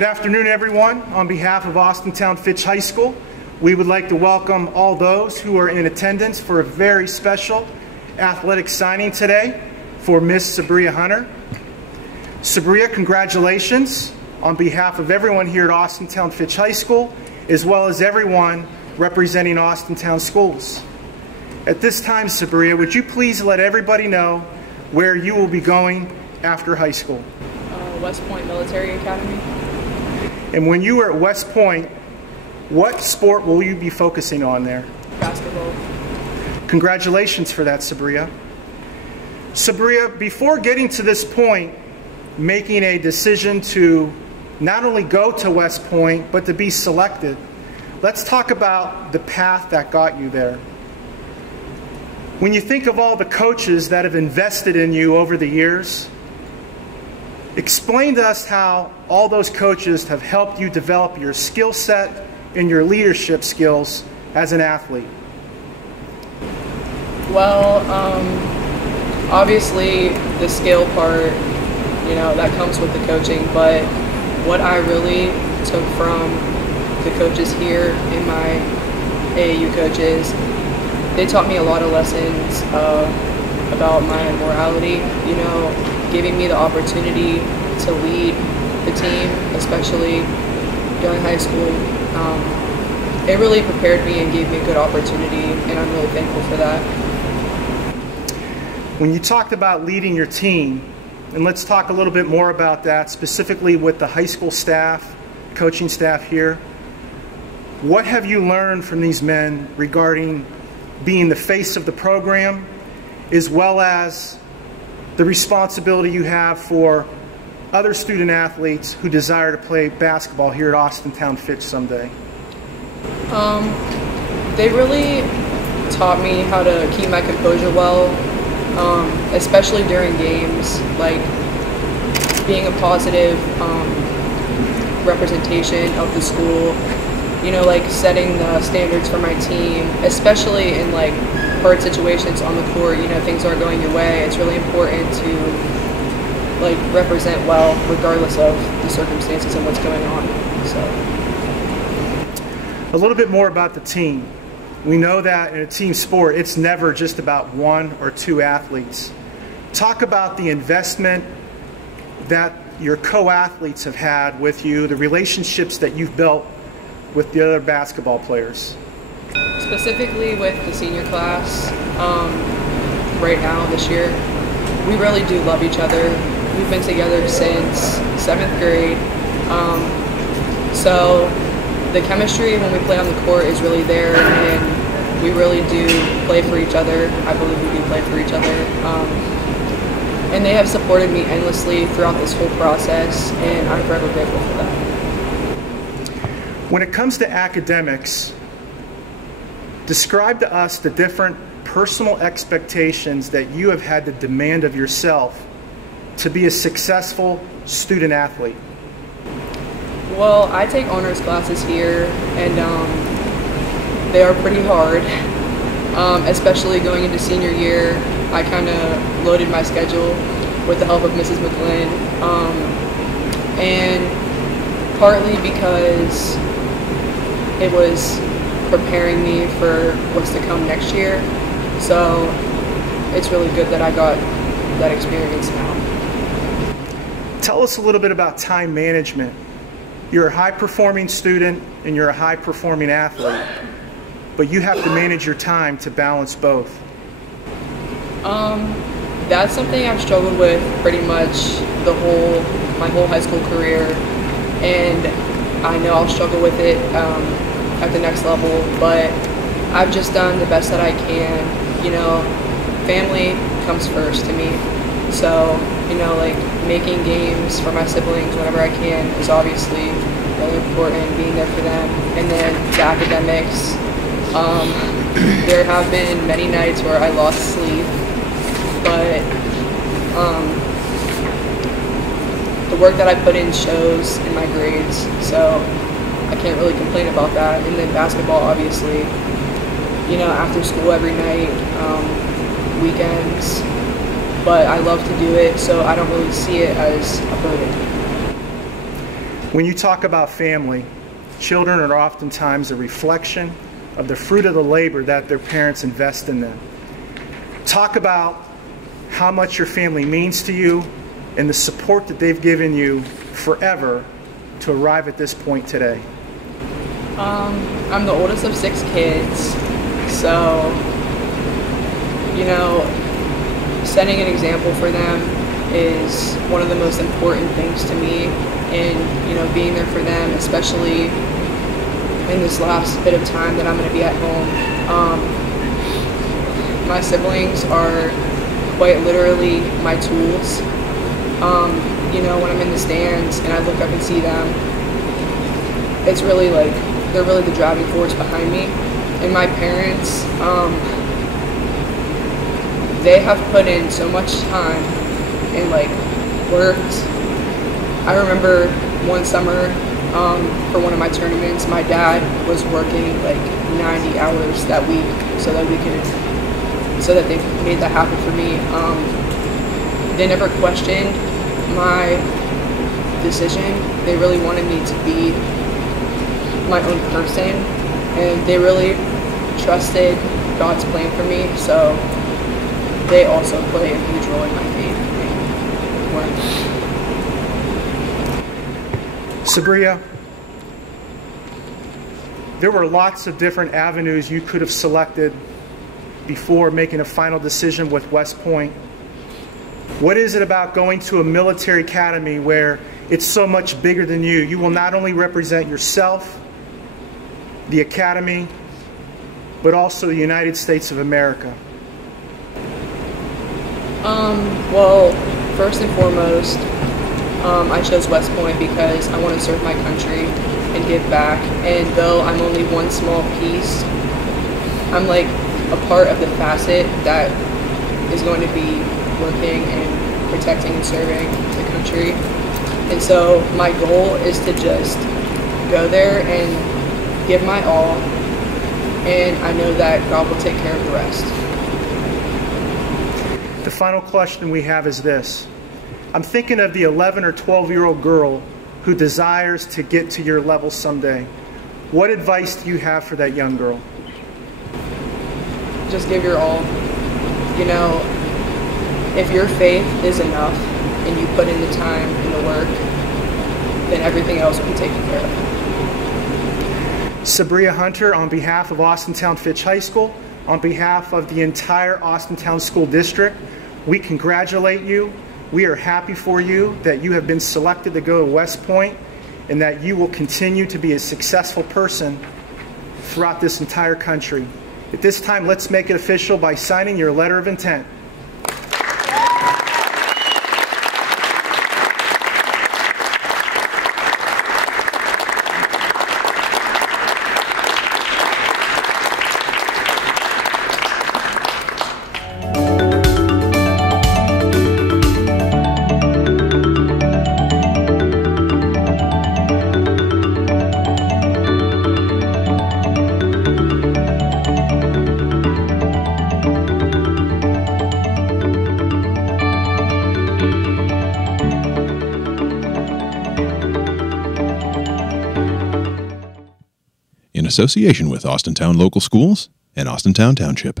Good afternoon, everyone. On behalf of Austintown Fitch High School, we would like to welcome all those who are in attendance for a very special athletic signing today for Miss Sabria Hunter. Sabria, congratulations on behalf of everyone here at Austintown Fitch High School, as well as everyone representing Austintown schools. At this time, Sabria, would you please let everybody know where you will be going after high school? West Point Military Academy. And when you are at West Point, what sport will you be focusing on there? Basketball. Congratulations for that, Sabria. Sabria, before getting to this point, making a decision to not only go to West Point, but to be selected, let's talk about the path that got you there. When you think of all the coaches that have invested in you over the years, explain to us how all those coaches have helped you develop your skill set and your leadership skills as an athlete. Well, obviously the skill part, that comes with the coaching, but what I really took from the coaches here in my AAU coaches, they taught me a lot of lessons about my morality, giving me the opportunity to lead the team, especially during high school. It really prepared me and gave me a good opportunity, and I'm really thankful for that. When you talked about leading your team, and let's talk a little bit more about that, specifically with the high school staff, coaching staff here, what have you learned from these men regarding being the face of the program, as well as the responsibility you have for other student athletes who desire to play basketball here at Austintown Fitch someday? They really taught me how to keep my composure well, especially during games, like being a positive representation of the school, like setting the standards for my team, especially in like hard situations on the court, things aren't going your way. It's really important to like represent well regardless of the circumstances and what's going on. So a little bit more about the team. We know that in a team sport, it's never just about one or two athletes. Talk about the investment that your co-athletes have had with you, the relationships that you've built with the other basketball players. Specifically with the senior class, right now, this year, we really do love each other. We've been together since 7th grade. So the chemistry when we play on the court is really there, and we really do play for each other. I believe we do play for each other. And they have supported me endlessly throughout this whole process, and I'm forever grateful for that. When it comes to academics, describe to us the different personal expectations that you have had to demand of yourself to be a successful student athlete. Well, I take honors classes here, and they are pretty hard, especially going into senior year. I kind of loaded my schedule with the help of Mrs. McGlynn, and partly because it was preparing me for what's to come next year. So it's really good that I got that experience now. Tell us a little bit about time management. You're a high-performing student and you're a high-performing athlete, but you have to manage your time to balance both. That's something I've struggled with pretty much my whole high school career, and I know I'll struggle with it at the next level, but I've just done the best that I can. Family comes first to me, so like making games for my siblings whenever I can is obviously really important, being there for them. And then the academics, there have been many nights where I lost sleep, but the work that I put in shows in my grades, so I can't really complain about that. And then basketball, obviously, after school every night, weekends, but I love to do it, so I don't really see it as a burden. When you talk about family, children are oftentimes a reflection of the fruit of the labor that their parents invest in them. Talk about how much your family means to you and the support that they've given you forever to arrive at this point today. I'm the oldest of 6 kids, so, you know, setting an example for them is one of the most important things to me, and, you know, being there for them, especially in this last bit of time that I'm going to be at home. My siblings are quite literally my tools. You know, when I'm in the stands and I look up and see them, it's really like, they're really the driving force behind me. And my parents, they have put in so much time and like worked. I remember one summer, for one of my tournaments, my dad was working like 90 hours that week so that they made that happen for me. They never questioned my decision. They really wanted me to be my own person, and they really trusted God's plan for me, so they also play a huge role in my faith and work. Sabria, there were lots of different avenues you could have selected before making a final decision with West Point. What is it about going to a military academy where it's so much bigger than you? You will not only represent yourself, the academy, but also the United States of America. Well, first and foremost, I chose West Point because I want to serve my country and give back. And though I'm only one small piece, I'm like a part of the facet that is going to be working and protecting and serving the country. And so my goal is to just go there and give my all, and I know that God will take care of the rest. The final question we have is this. I'm thinking of the 11 or 12-year-old girl who desires to get to your level someday. What advice do you have for that young girl? Just give your all. You know, if your faith is enough and you put in the time and the work, then everything else will be taken care of. Sabria Hunter, on behalf of Austintown Fitch High School, on behalf of the entire Austintown School District, we congratulate you. We are happy for you that you have been selected to go to West Point and that you will continue to be a successful person throughout this entire country. At this time, let's make it official by signing your letter of intent. In association with Austintown Local Schools and Austintown Township.